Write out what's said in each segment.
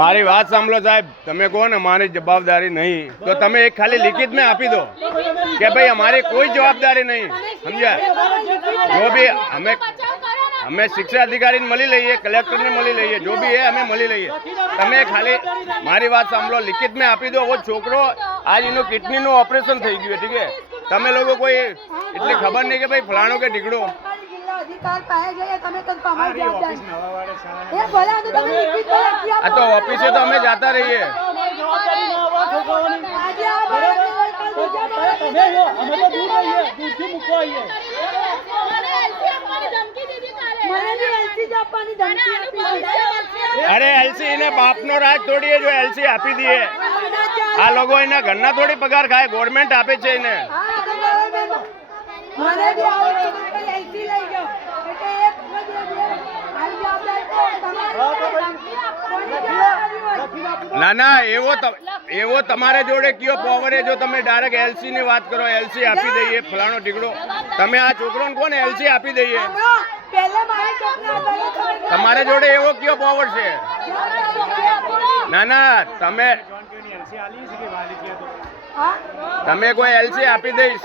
મારી વાત સાંભળો સાહેબ, તમે કહો ને અમારી જવાબદારી નહીં તો તમે એક ખાલી લિખિત में આપી દો કે ભાઈ हमारी कोई जवाबदारी नहीं, समझा? जो भी हमें शिक्षा अधिकारी ने મળી લઈએ, કલેક્ટર ને મળી લઈએ, जो भी है हमें મળી લઈએ. તમે ખાલી મારી વાત સાંભળો, લિખિત में આપી દો. वो છોકરો આજ એનું કિડની નું ઓપરેશન થઈ ગયું, ઠીક है? તમે લોકો કોઈ એટલી ખબર નહીં કે ભાઈ ફલાણો કે ઢીકડો अधिकार पाया जाए તમે તો તમારી જવાબદારી એ ભલે તો તમે લિખિત લખી આપો. આ તો ઓફિસે તો અમે જાતા રહીએ. આજે આ બાળક તમે જો અમે તો દૂર રહીએ, દૂરથી મૂકવા આવીએ. મને ની એલસી આપવાની ધમકી આપી. અરે એલસી એને બાપનો રાજ થોડી જો એલસી આપી દઈએ. આ લોકો એના ઘરના થોડી પગાર ખાય, ગવર્મેન્ટ આપે છે એને. મને બી આવો તો એલસી લઈ જાઓ એટલે એક આવી જવાબદારી ના ના, એવો તમારે જોડે કયો પાવર છે જો તમે ડાયરેક્ટ એલસી ની વાત કરો, એલસી આપી દઈએ ફલાણો ઢીકડો. તમે આ છોકરોને કોને એલસી આપી દઈએ? તમારે જોડે એવો કયો પાવર છે? ના ના, તમે કોઈ એલસી આપી દઈશ.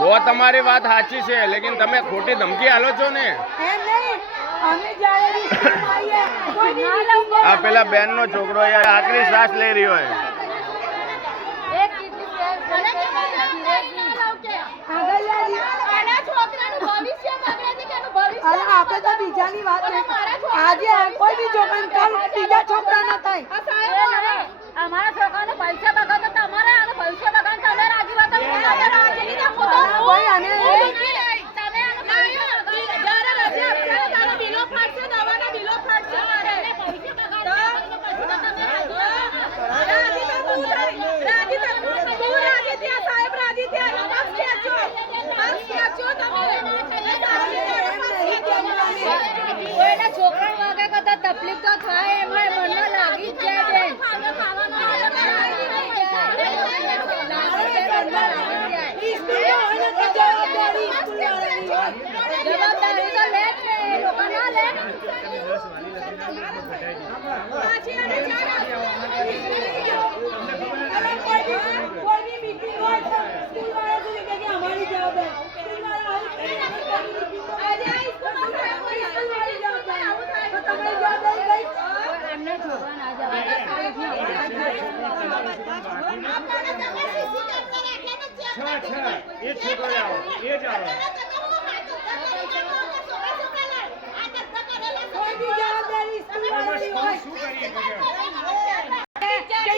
वो તમારી વાત સાચી છે, લેકિન તમે ખોટી ધમકી આલો છો ને. આ પેલા બેન નો છોકરો યાર આખરી શ્વાસ લઈ રહ્યો છે. આપણે તો બીજાની વાત આજે કોઈ બી છોકરાને કાલ બીજા છોકરા ના થાય. અમારા છોકરાને પૈસા બગાડો તો તમારે અને ભવિષ્ય બગાડો તમે રાજી વાત તમે ભાઈ અને બિલો ફાટશે, દવાના બિલો ફાટશે મારે છોકરા વાગે કરતા તકલીફ તો થાય, એમાં મનમાં લાગી જ જાય બેન. જવાબદારી તો લે જ ને, લોકો ના લે. કોઈ બી મીટિંગ હોય તો સ્કૂલ વાળા શું કે અમારી જવાબદારી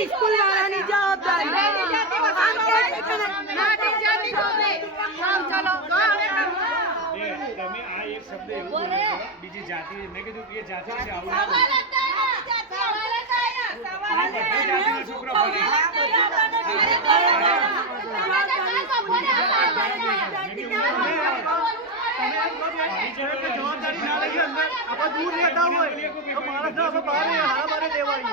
સ્કૂલ વાળાની જવાબદારી બીજી જાતિ મેં કીધું કે જાતિ છે જવાબદારી ના લઈએ અંદર આપણે દૂર રહેતા હોય તો માણસ આપણે બહાર હારા દેવાય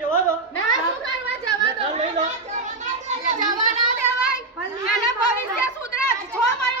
જવા દો ના શું કરવા જવા દો, જવા ના દેવાય. ભવિષ્ય સુધરે 6 મહિના